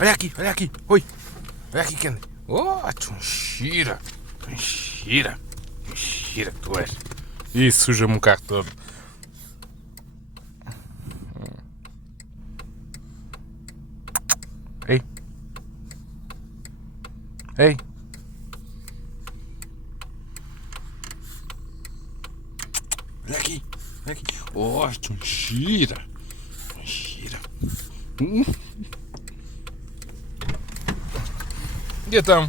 Olha aqui, olha aqui. Oi. Olha aqui, Candy. Oh, Tunchira. Tunchira. Tunchira que tu és. Ih, suja-me o carro todo. Ei. Ei. Olha aqui. Olha aqui. Oh, Tunchira. Tunchira. E então?